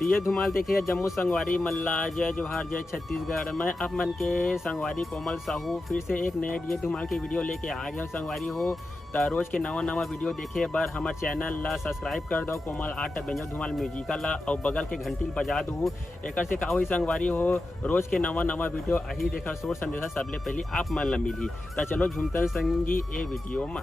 दिए धुमाल देखिए जम्मू संगवारी मल्ला जय जोहार जय छत्तीसगढ़। मैं आप मन के संगवारी कोमल साहू फिर से एक नए दिए धुमाल की वीडियो लेके आ गया संगवारी हो। तो रोज के नवा वीडियो देखे बर हमारे चैनल ला सब्सक्राइब कर दो कोमल आर्ट बेंजो धुमाल म्यूजिकल ला और बगल के घंटी बजा दू। एक से का हुई संगवारी हो रोज के नवा वीडियो अही देखा सोच संदेशा सबले पहले आप मन ला मिली। तो चलो झुमतन संगी ए वीडियो में।